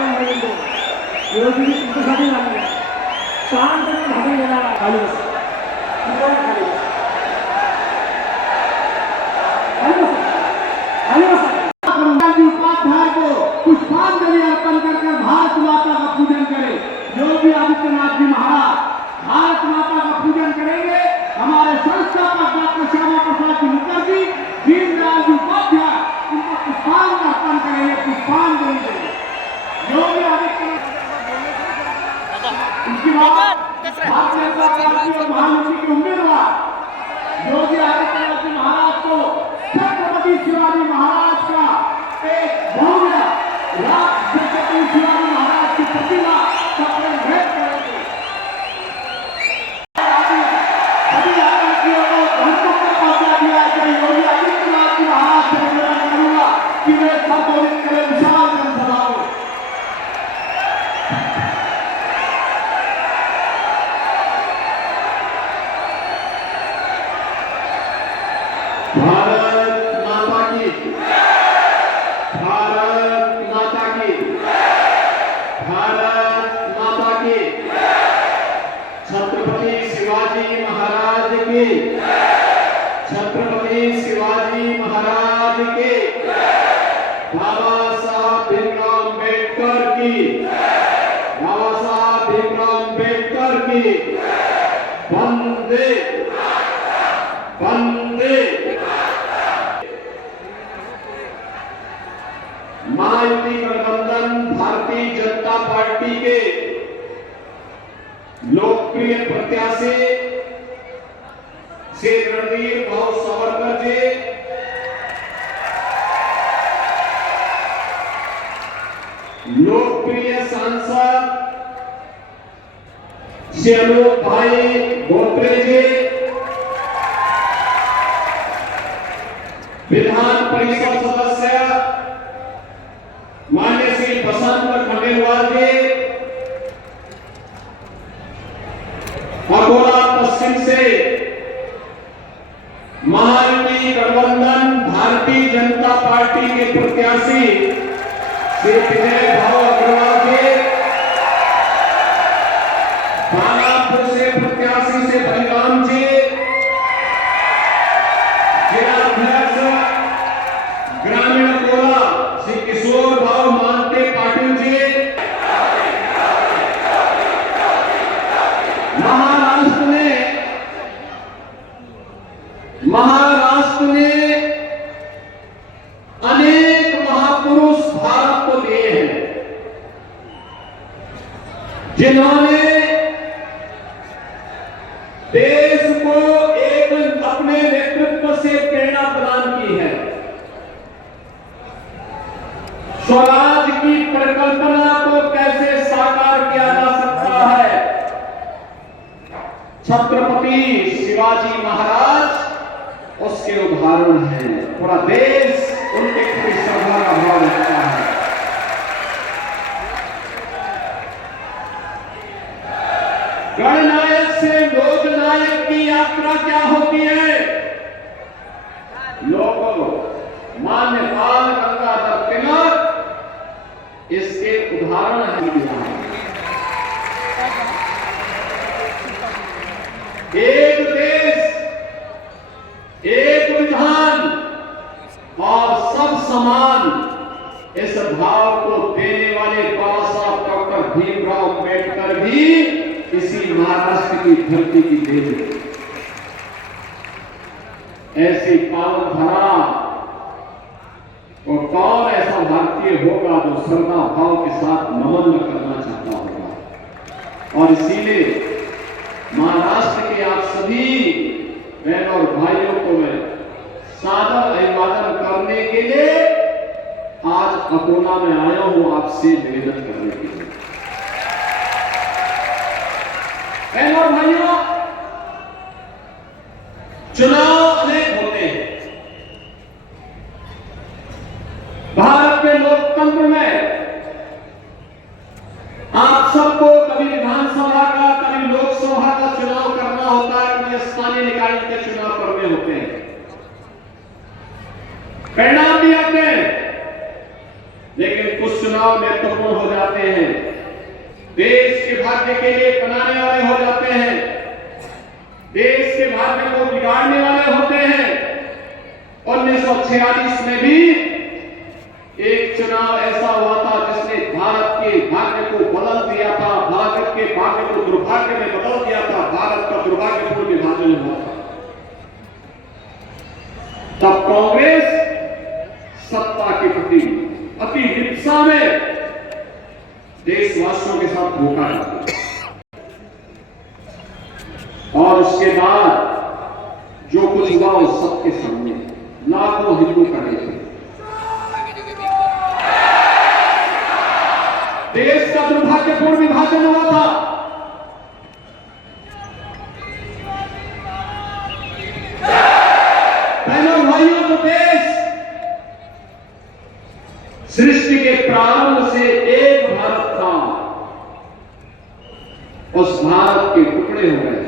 महिलेंದು योजना संतोषाने लागले शांतपणे भाषण देणारा खाली बसा खाली बसा खाली बसा उपाध्याय को पुष्पांजलि अर्पण कर भारत माता का पूजन करें। योगी आदित्यनाथ जी महाराज भारत माता का पूजन करेंगे। हमारे संस्थापक डॉक्टर श्यामा प्रसाद जी मुखर्जी दीनदयाल जी उपाध्याय उनको पुष्पांजलि अर्पण करेंगे, पुष्पांजलि देंगे। योगी आदित्यनाथ उसके बाद भारतीय जनता पार्टी और प्रधानमंत्री के उम्मीदवार योगी आदित्यनाथ जी महाराज को छत्रपति शिवाजी महाराज का एक भव्य छत्रपति शिवाजी महाराज की प्रतिमा सपने भेंट करेंगे। सभी आतंकियों को धनकों को पहुंचा दिया जाए। योगी आदित्यनाथ जी महाराज से निवेदन करूंगा कि वे संबोधित करें विशाल जनसभा को। भारत माता की, भारत माता की, भारत माता की, छत्रपति शिवाजी महाराज की, छत्रपति शिवाजी महाराज के, बाबा साहब भीमराव अम्बेडकर की, बाबा साहब भीमराव अम्बेडकर की, वंदे वंदे महायुति गठबंधन भारतीय जनता पार्टी के लोकप्रिय प्रत्याशी श्री रणधीर भाऊ सावरकर जी, लोकप्रिय सांसद श्री अनूप भाई गोत्रे जी, विधान परिषद सदस्य मान्य श्री बसंत खंडेलवाल जी, अकोला पश्चिम से महायुति गठबंधन भारतीय जनता पार्टी के प्रत्याशी श्री विजय भाऊ अग्रवाल जी, बालापुर से प्रत्याशी से बलिराम जी, जिला अध्यक्ष ग्रामीण अकोला श्री किशोर भाऊ मानते पाटिल जी, महाराष्ट्र ने अनेक महापुरुष भारत को दिए हैं, जिन्होंने देश को एक अपने नेतृत्व से प्रेरणा प्रदान की है। स्वराज की परिकल्पना को कैसे साकार किया जा सकता है, छत्रपति शिवाजी महाराज उसके उदाहरण हैं। पूरा देश उनके प्रति श्रद्धा का भाव रखता है। गणनायक से लोकनायक की यात्रा क्या होती है? लोगों मान्य बाल गंगाधर तिलक इसके उदाहरण है। एक देश, एक विधान और सब समान, इस भाव को देने वाले बाबा साहब डॉक्टर भीमराव अम्बेडकर भी इसी महाराष्ट्र की धरती की देन है। ऐसी पावन धरा और कौन ऐसा भारतीय होगा जो श्रद्धा भाव के साथ नमन करना चाहता होगा। और इसीलिए महाराष्ट्र के आप सभी बहन और भाइयों को मैं सादर अभिवादन करने के लिए आज अकोला में आया हूं, आपसे निवेदन करने के लिए। बहन और भाइयों, चुनाव अनेक होते हैं। भारत के लोकतंत्र में आप सबको कभी विधानसभा का, कभी लोकसभा का चुनाव करना होता है, कभी स्थानीय निकाय के चुनाव करने होते हैं। परिणाम भी आते हैं, लेकिन कुछ चुनाव में महत्वपूर्ण हो जाते हैं, देश के भाग्य के लिए बनाने वाले हो जाते हैं, देश के भाग्य को बिगाड़ने वाले होते हैं। 1946 में भी एक चुनाव ऐसा हुआ था जिसने भारत के भाग्य को बदल दिया था, भारत के भाग्य को दुर्भाग्य में बदल दिया था, भारत का दुर्भाग्यपूर्ण विभाजन हुआ था। तब कांग्रेस सत्ता के प्रति अति लिप्सा में देशवासियों के साथ धोखा करती, और उसके बाद जो कुछ हुआ वो सबके सामने लाखों हिंदू खड़े थे। देश का दुर्भाग्यपूर्ण विभाजन हुआ था। बहनों भाइयों को देश सृष्टि के प्रारंभ से एक भारत था, उस भारत के टुकड़े हो गए।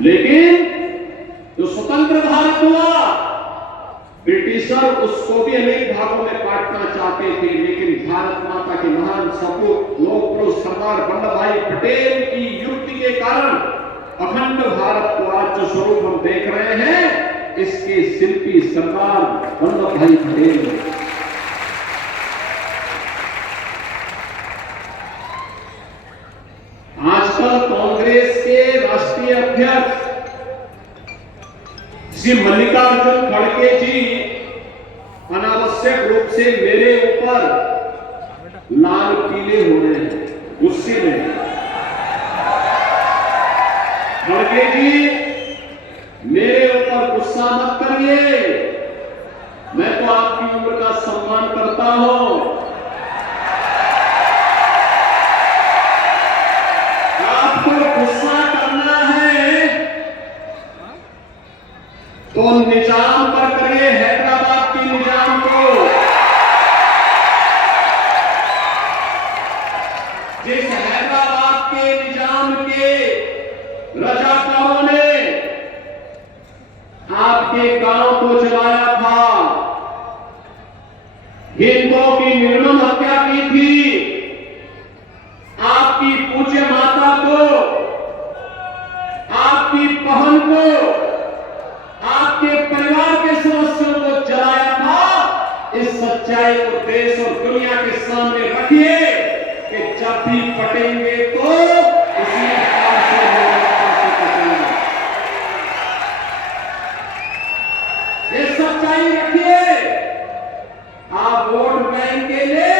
लेकिन जो स्वतंत्र भारत हुआ, ब्रिटिशर उसको भी अनेक भागों में बांटना चाहते थे, लेकिन भारत माता के महान सपूत लोक पुरुष सरदार वल्लभ भाई पटेल की युक्ति के कारण अखंड भारत को आज जो स्वरूप हम देख रहे हैं, इसके शिल्पी सरदार वल्लभ भाई पटेल। आजकल कांग्रेस के राष्ट्रीय अध्यक्ष श्री मल्लिकार्जुन खड़गे जी अनावश्यक रूप से मेरे ऊपर लाल पीले हो रहे हैं, गुस्से में। खड़गे जी, मेरे ऊपर गुस्सा मत करिए, मैं तो आपकी उम्र का सम्मान करता हूं। आपको गुस्सा करना है तो निजाम पर करिए, हैदराबाद की निजाम को। जिस हैदराबाद के निजाम के रजाकारों ने आपके गांव को जलाया था, हिंदुओं की निर्मम हत्या की थी, आपकी पूज्य माता को, आपकी बहन को, आपके परिवार के सदस्यों को जलाया था। इस सच्चाई को देश और दुनिया के सामने रखिए कि जब भी पटेंगे तो इसी प्रकार से पटेंगे। ये सच्चाई रखिए। आप वोट बैंक के लिए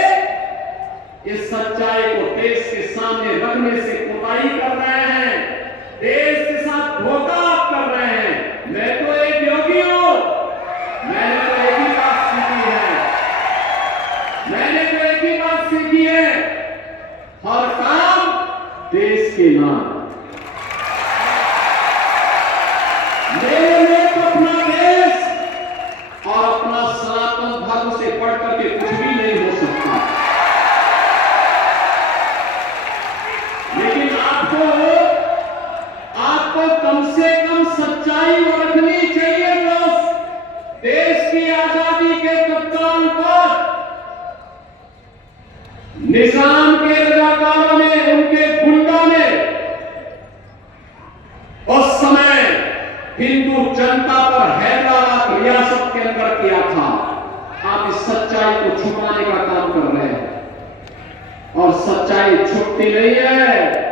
इस सच्चाई को देश के सामने रखने से कोताही कर रहे हैं, देश के साथ धोखा आप कर रहे हैं। मैं तो एक योगी हूं, मैंने तो एक ही बात सीखी है, मैंने तो एक ही बात सीखी है, हर काम देश के नाम। मेरे लिए तो अपना देश और अपना सनातन धर्म से बढ़कर के कुछ भी नहीं हो सकता। लेकिन आपको कम से कम सच्चाई रखनी चाहिए। दोस्त, देश की आजादी के कप्तान पर निजाम के रजाकारों ने, उनके गुंडों ने उस समय हिंदू जनता पर हैदराबाद रियासत के अंदर किया था। आप इस सच्चाई को छुपाने का काम कर रहे हैं, और सच्चाई छुपती नहीं है,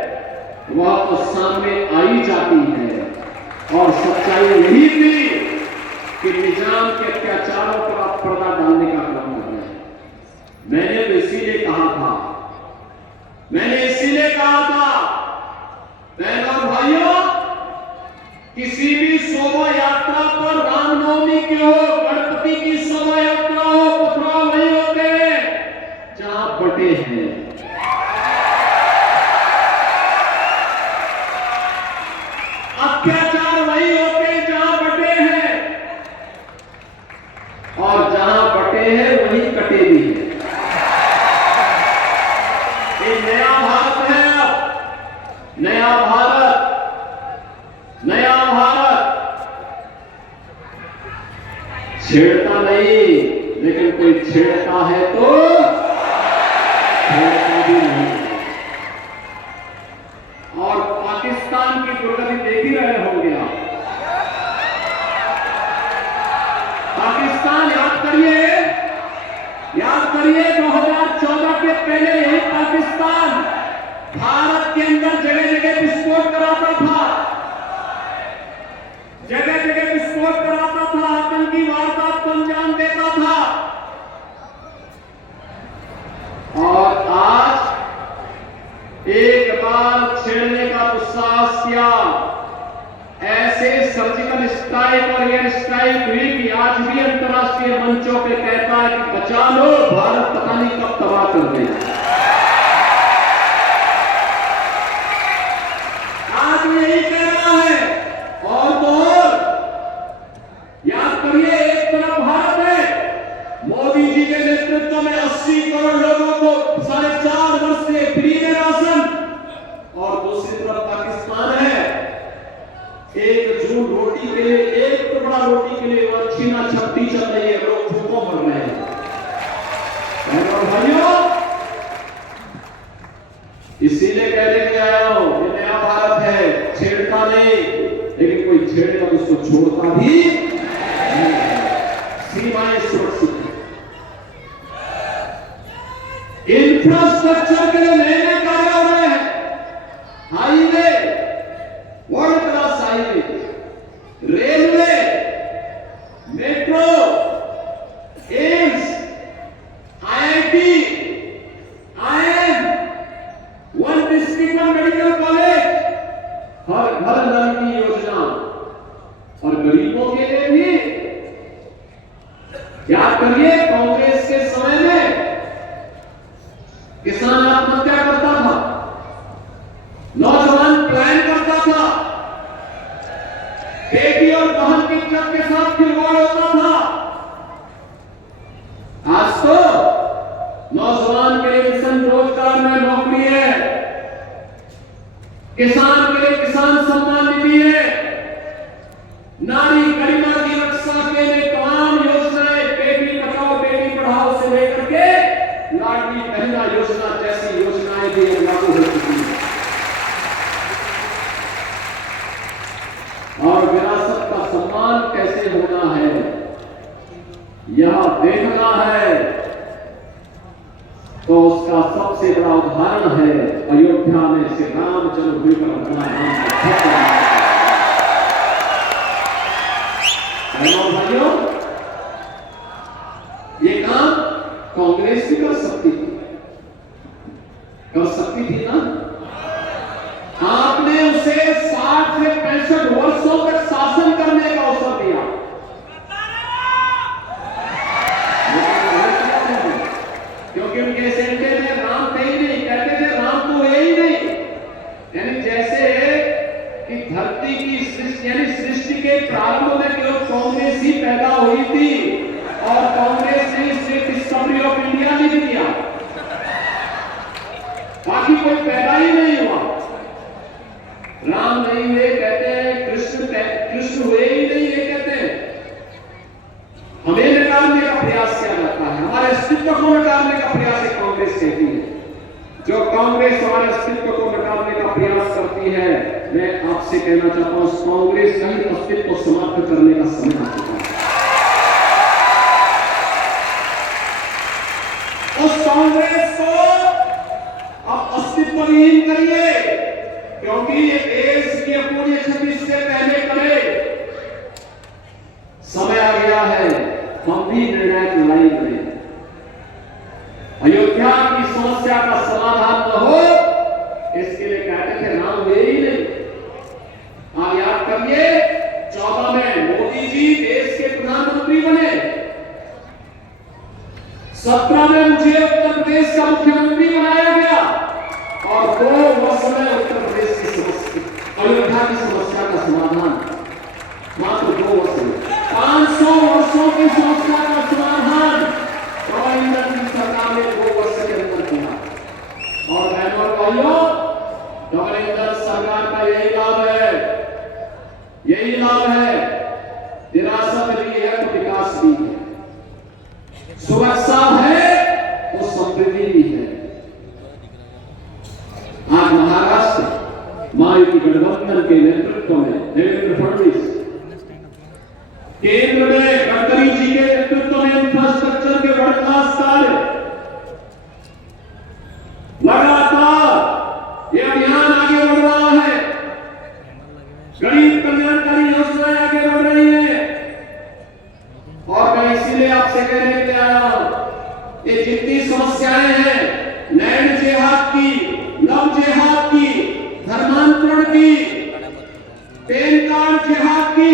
वह तो सामने आई जाती है। और सच्चाई यही थी कि निजाम के अत्याचारों पर आप पर्दा डालने का काम कर रहे हैं। मैंने तो इसीलिए कहा था, बहनों और भाइयों, किसी भी शोभा यात्रा पर, रामनवमी की हो, गणपति की शोभा यात्रा हो, पथराव नहीं होते जहां बटे हैं। अत्याचार वही होते जहां बटे हैं, और जहां बटे हैं वही कटे भी हैं। ये नया भारत है, नया भारत, नया भारत छेड़ता नहीं, लेकिन कोई छेड़ता है तो पाकिस्तान भारत के अंदर जगह जगह विस्फोट कराता था, जगह जगह विस्फोट कराता था, आतंकी वारदात को अंजाम देता था। और आज एक बार छेड़ने का दुस्साहस किया, ऐसे सर्जिकल स्ट्राइक और एयर स्ट्राइक हुई कि आज भी अंतर्राष्ट्रीय मंचों पे कहता है कि बचा लो, भारत पता नहीं कब तबाह कर देगा। आज यही कह रहा है। और तो और याद करिए, एक तरफ भारत है, मोदी जी के नेतृत्व में 80 करोड़ लोगों को 4.5 वर्ष से फ्री में राशन, और दूसरी तरफ पाकिस्तान है, एक जून रोटी के लिए, एक टुकड़ा रोटी के लिए वह छीना छपटी चल रही है, लोग भूखों मर रहे हैं। भाइयों, इसीलिए कहने के आया हूं, ये नया भारत है, छेड़ता नहीं, लेकिन कोई छेड़ेगा तो उसको छोड़ता भी नहीं, सीमाएं सुरक्षित है। इंफ्रास्ट्रक्चर के लिए नए नए कार्य हो रहे हैं, highway, world class highway, railway, metro, AIIMS, IIT, IIM, one district one medical college, हर घर नल की योजना, और गरीबों के लिए भी। याद करिए, कांग्रेस के समय में किसान आत्महत्या करता था, नौजवान प्लान करता था, बेटी और बहन की इज्जत के साथ खिलवाड़ होता था। आज तो नौजवान के लिए मिशन रोजगार में नौकरी है, किसान के लिए किसान सम्मान निधि है, नारी गरिमा की रक्षा के लिए तमाम योजनाएं, बेटी बचाओ बेटी पढ़ाओ से लेकर के लाडली बहना योजना जैसी योजनाएं भी लागू हो चुकी हैं। और विरासत का सम्मान कैसे होना है, यह देखना है, तो उसका सबसे बड़ा उदाहरण है अयोध्या में श्री राम जन्मभूमि पर अपना नाम भाइयों, ये काम कांग्रेस भी कर सकती थी, ना? आपने उसे 60 से 65 वर्षों तक शासन करने का अवसर दिया। क्योंकि उनके एजेंडे में राम थे ही नहीं, कहते थे राम तो है ही नहीं। यानी जैसे कि धरती की सृष्टि, यानी सृष्टि के प्रारंभ में केवल कांग्रेस ही पैदा हुई थी, और कांग्रेस ने सिर्फ डिस्कवरी ऑफ इंडिया लिख दिया, बाकी कोई पैदा ही नहीं हुआ। राम नहीं हुए कहते हैं, कृष्ण हुए ही नहीं ये कहते हैं। हमें निकालने का प्रयास किया जाता है, हमारे अस्तित्व को निकालने का प्रयास कांग्रेस कहती है। जो कांग्रेस हमारे अस्तित्व को निकालने का प्रयास करती है, मैं आपसे कहना चाहता हूं, कांग्रेस का ही अस्तित्व को समाप्त करने का समय आ चुका है। उस कांग्रेस को अब अस्तित्वहीन करिए, क्योंकि ये देश की पूरी क्षति से पहले करे। समय आ गया है, हम भी निर्णायक लड़ाई लड़ें। अयोध्या की समस्या का समाधान न हो, इसके लिए कहते थे राम हुए ही नहीं। आप याद करिए, 14 में मोदी जी देश के प्रधानमंत्री बने, 17 में मुझे उत्तर प्रदेश का मुख्यमंत्री बनाया गया, और 2 वर्ष में उत्तर प्रदेश की समस्या, अयोध्या की समस्या का समाधान मात्र 2 वर्ष में। 500 वर्षों की समस्या का समाधान कमलनाथ की सरकार ने 2 वर्ष के अंदर किया। और बहनों और भाइयों, कमलनाथ सरकार का यही लाभ है, यही लाभ है। विरासत भी है तो विकास भी है, सुरक्षा है तो समृद्धि भी है। आज महाराष्ट्र महायुति गठबंधन के नेतृत्व में देवेंद्र फडणवीस, केंद्र में गडकरी जी के नेतृत्व में इंफ्रास्ट्रक्चर के वर्ल्ड क्लास कार्य, आंदोलन की, पेन कार्ड जिहाद की,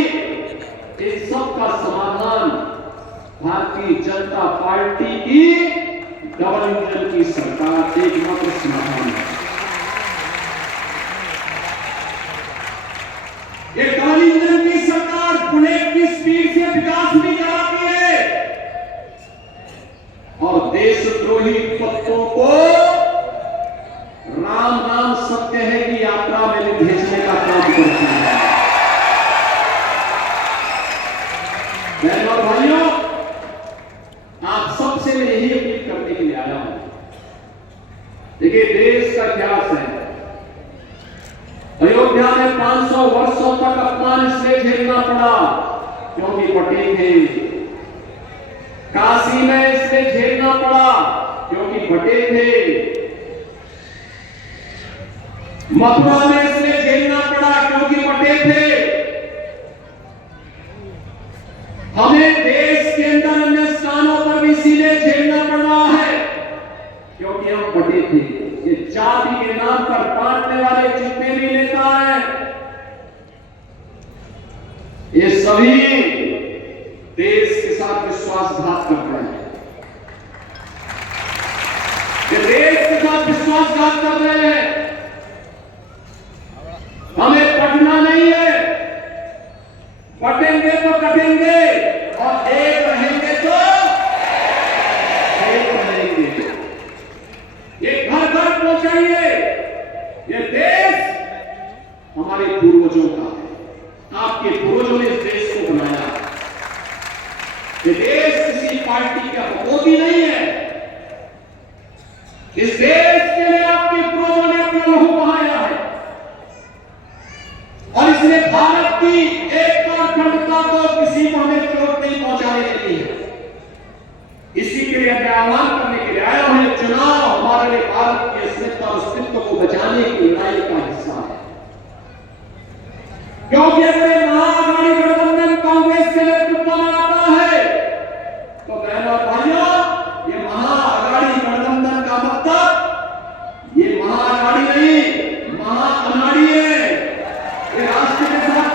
इन सब का समाधान भारतीय जनता पार्टी की डबल इंजन की सरकार एकमात्र समाधान है। ये डबल इंजन की सरकार बुलेट की स्पीड से विकास भी कराती है और देशद्रोही तत्वों को राम राम सत्य है की यात्रा में भेजने का काम करती है। बहनों और भाइयों, आप सबसे मैं यही अपील करने के लिए आया हूं। देखिए, देश का इतिहास है, अयोध्या में 500 वर्षों तक अपमान इसलिए झेलना पड़ा क्योंकि पटेल थे। काशी में इसलिए झेलना पड़ा क्योंकि पटेल थे। मथुरा में इसलिए झेलना पड़ा क्योंकि पटेल थे। हमें देश के अंदर अन्य स्थानों पर भी इसीलिए झेलना पड़ रहा है क्योंकि हम पटेल थे। ये जाति के नाम पर बांटने वाले जितने भी नेता हैं, ये सभी देश के साथ विश्वासघात कर रहे हैं। ये देश के साथ विश्वासघात कर रहे हैं। हमें पढ़ना नहीं है, पटेंगे तो कटेंगे और एक रहेंगे तो एक रहेंगे। ये घर घर पहुंचाइए। ये देश हमारे पूर्वजों का है। आपके पूर्वजों ने इस देश को बनाया। ये देश किसी पार्टी का विरोधी नहीं है। इस देश के लिए आपके पूर्वजों ने अपना लहू बहाया है और इसलिए भारत की एकता अखंडता को किसी को हमें चोट नहीं पहुंचाने देनी है। इसी के लिए मैं आह्वान करने के लिए आया हूं। ये चुनाव हमारे लिए भारत के अस्तित्व और अस्तित्व को बचाने की लड़ाई का हिस्सा है, क्योंकि अगर महाअघाड़ी गठबंधन कांग्रेस के नेतृत्व में आता है तो बहनों और भाइयों, ये महाअघाड़ी गठबंधन का मतलब ये महाअघाड़ी नहीं, महाअनाड़ी है। ये राष्ट्र के साथ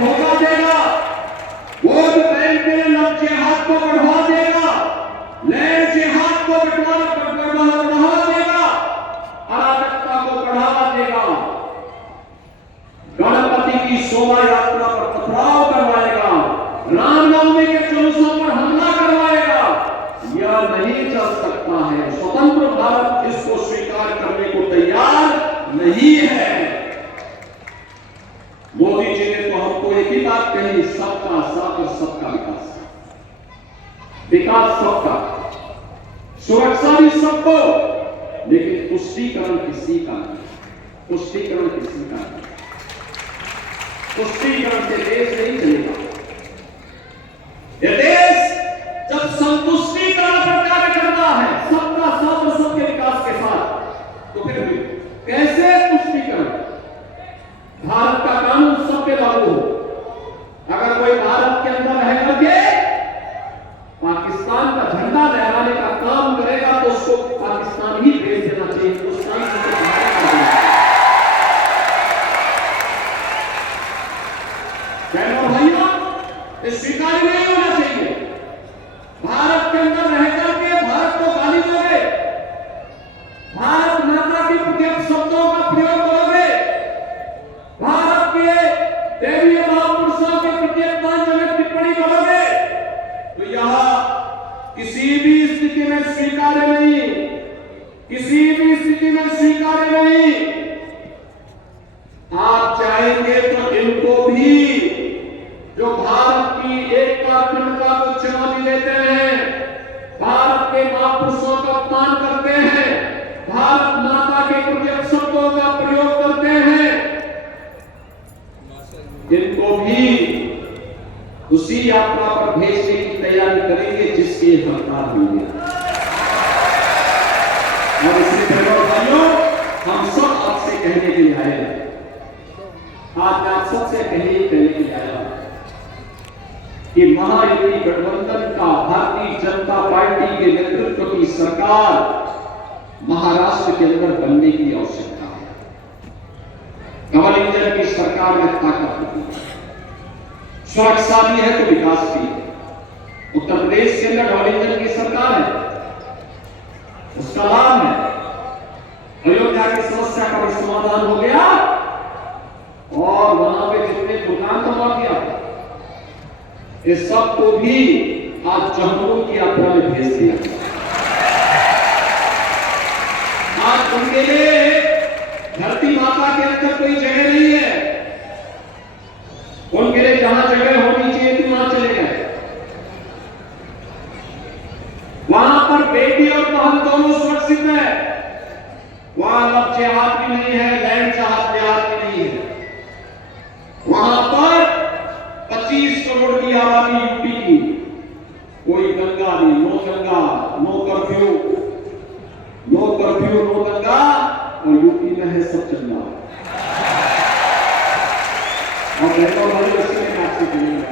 धोखा देगा, वोट बैंक के लव जिहाद को बढ़वा देगा, लैंड जिहाद को बढ़ावा देगा, अराजकता को बढ़ावा देगा, गणपति की शोभा यात्रा पर पथराव करवाएगा, रामनवमी के जुलूसों पर हमला करवाएगा। यह नहीं चल सकता है। स्वतंत्र भारत इसको स्वीकार करने को तैयार नहीं है। मोदी जी ने तो हमको एक ही बात कही, सबका साथ और सबका विकास। विकास सबका, सुरक्षा भी सबको, लेकिन तुष्टीकरण किसी का नहीं। तुष्टीकरण किसी का नहीं। तुष्टीकरण से देश नहीं चलेगा। यह देश जब संतुष्टीकरण पर कार्य करता है, सबका साथ और सबके विकास के साथ, तो फिर कैसे तुष्टीकरण? भारत का कानून सब पे लागू हो। अगर कोई भारत के अंदर रह करके पाकिस्तान का झंडा लहराने का काम करेगा तो उसको पाकिस्तान ही भेज देना चाहिए। हिंदुस्तान से बहनों भाइयों, ये स्वीकार नहीं होना चाहिए। भारत के अंदर रह करके भारत को गाली दोगे, भारत माता के प्रत्येक शब्दों का प्रयोग करोगे, भारत के देवी महापुरुषों के प्रति अपमानजनक टिप्पणी करोगे, तो यह किसी भी स्थिति में स्वीकार्य नहीं, किसी भी स्थिति में स्वीकार्य नहीं। आप चाहेंगे तो इनको भी, जो भारत की एकता अखंडता को चुनौती देते हैं, भारत के महापुरुषों का अपमान करते हैं, भारत माता के प्रत्येक शब्दों का प्रयोग करते हैं, इनको भी उसी यात्रा पर भेजने की तैयारी करेंगे जिसकी हकदार होंगे। और इसलिए बहनों भाइयों, हम सब आपसे कहने के लिए आए हैं। आज मैं आप सबसे कहने के लिए आया हूं कि महायुति गठबंधन का भारतीय जनता पार्टी के नेतृत्व की सरकार महाराष्ट्र के अंदर बनने की आवश्यकता है। कमल इंजन की सरकार में ताकत होती है, सुरक्षा भी है तो विकास भी है। उत्तर प्रदेश के अंदर कमल इंजन की सरकार है, उसका लाभ है। अयोध्या की समस्या का भी समाधान हो गया और वहां पे जितने दुकान तबाह किया इस सब को भी आज जहन्नुम की यात्रा में भेज दिया। आज उनके लिए धरती माता के अंदर कोई जगह नहीं है, उनके लिए जहां जगह होनी चाहिए थी वहां चले गए। वहां पर बेटी और बहन दोनों सुरक्षित है, वहां लव जिहाद भी नहीं है, लैंड जिहाद भी नहीं है। वहां पर 25 करोड़ की आबादी यूपी की, कोई दंगा नहीं, नो दंगा, no curfew, no curfew, no दंगा, और यूपी में है सब चल रहा है। और बहनों भाई इसमें आपसे कहूंगा,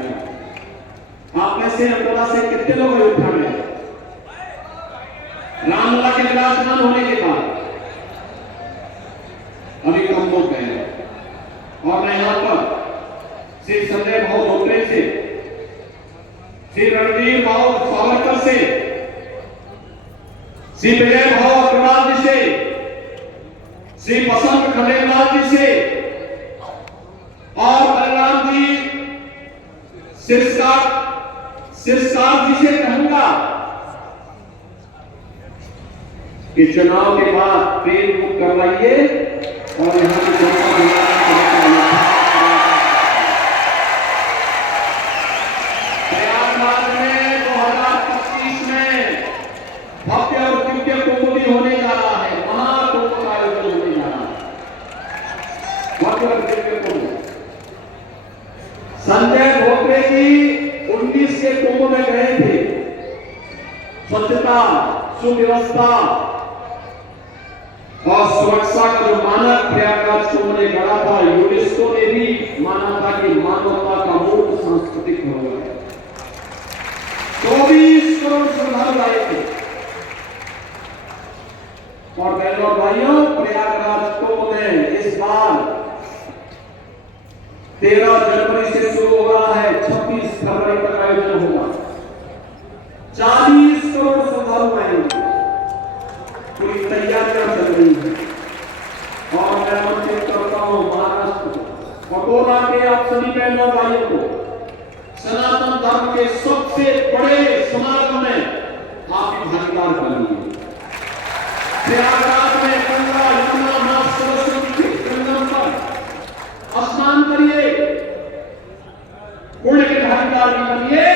आप में से अकोला से कितने लोग अयोध्या में रामलला के विराजमान होने के बाद? अभी कम लोग गए। और मैं यहां पर श्री संजय भाऊ धोत्रे से, श्री रणवीर भाऊ सावरकर से, श्री विजय भाऊ अग्रवाल जी से, श्री बसंत खंडेलवाल जी से और बलराम जी सिरसार जी से कहूंगा कि चुनाव के बाद ट्रेन बुक करवाइए और यहां की जनता प्रयागराज में 2025 में भव्य और दिव्य कुंभ भी होने जा रहा है, महाकुंभ का आयोजन होने जा रहा है, भव्य और दिव्य कुंभ। संजय धोत्रे जी 19 के कुंभ में गए थे, स्वच्छता, सुव्यवस्था और सुरक्षा का जो मानक प्रयागराज कुंभ ने गढ़ा था, यूनेस्को ने भी माना था कि मानवता का मूल सांस्कृतिक धरोहर है। 24 करोड़ श्रद्धालु आए थे। और बहनों और भाइयों, प्रयागराज कुंभ में इस बार 13 जनवरी से शुरू हो रहा है, 26 फरवरी तक आयोजन होगा। 40 करोड़ श्रद्धालु आएंगे, पूरी तैयारियां चल रही है। और मैं आमंत्रित करता हूं महाराष्ट्र अकोला के आप सभी बहनों भाइयों को सनातन धर्म के सबसे बड़े समागम में आप भी भागीदार बनिए। प्रयागराज में गंगा यमुना मां सरस्वती के संगम पर स्नान करिए, पुण्य के भागीदार भी बनिए।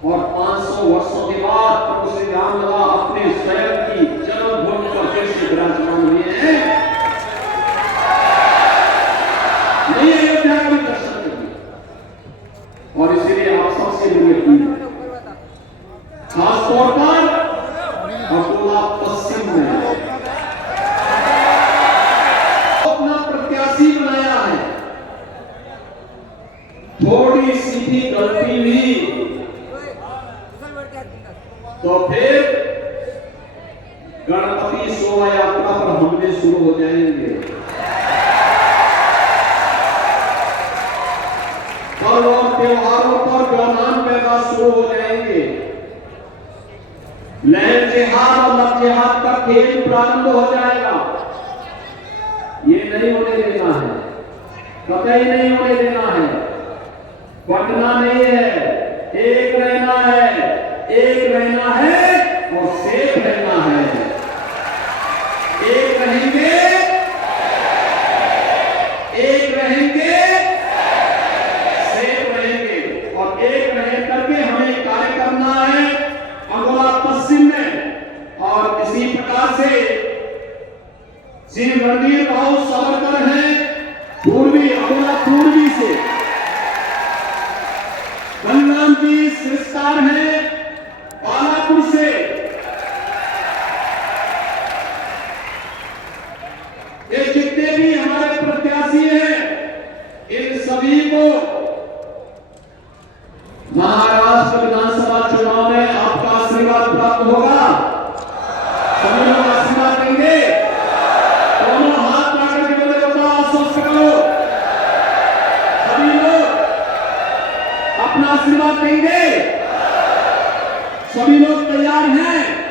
और 500 वर्षों के बाद प्रभु श्री रामलला अपने स्वयं की जन्मभूमि पर फिर से विराजमान हुए हैं, नई अयोध्या का भी दर्शन करिए। और इसीलिए आप सबसे विनती, खासतौर पर अकोला पश्चिम में अपना प्रत्याशी बनाया है, थोड़ी सी भी गलती हुई तो फिर गणपति शोभा यात्रा पर हमले शुरू हो जाएंगे, पर्व और त्योहारों पर व्यवधान पैदा शुरू हो जाएंगे, लैंड जिहाद और लव जिहाद का खेल प्रारंभ हो जाएगा। ये नहीं होने देना है, कतई नहीं होने देना है। बढ़ना नहीं है, एक रहना है, एक रहना है और सेफ रहना है। एक रहेंगे, एक रहेंगे, सेफ रहेंगे। और एक रह करके हमें कार्य करना है अकोला पश्चिम में। और इसी प्रकार से श्री रणवीर भाऊ सावरकर हैं पूर्वी, अकोला पूर्वी से, बलराम जी सिरसार हैं बालापुर से, ये जितने भी हमारे प्रत्याशी हैं इन सभी को महाराष्ट्र विधानसभा चुनाव में आपका आशीर्वाद प्राप्त होगा। सभी लोग आशीर्वाद देंगे, दोनों हाथ पकड़ के बोले आशीर्वाद देंगे? सभी लोग तैयार हैं?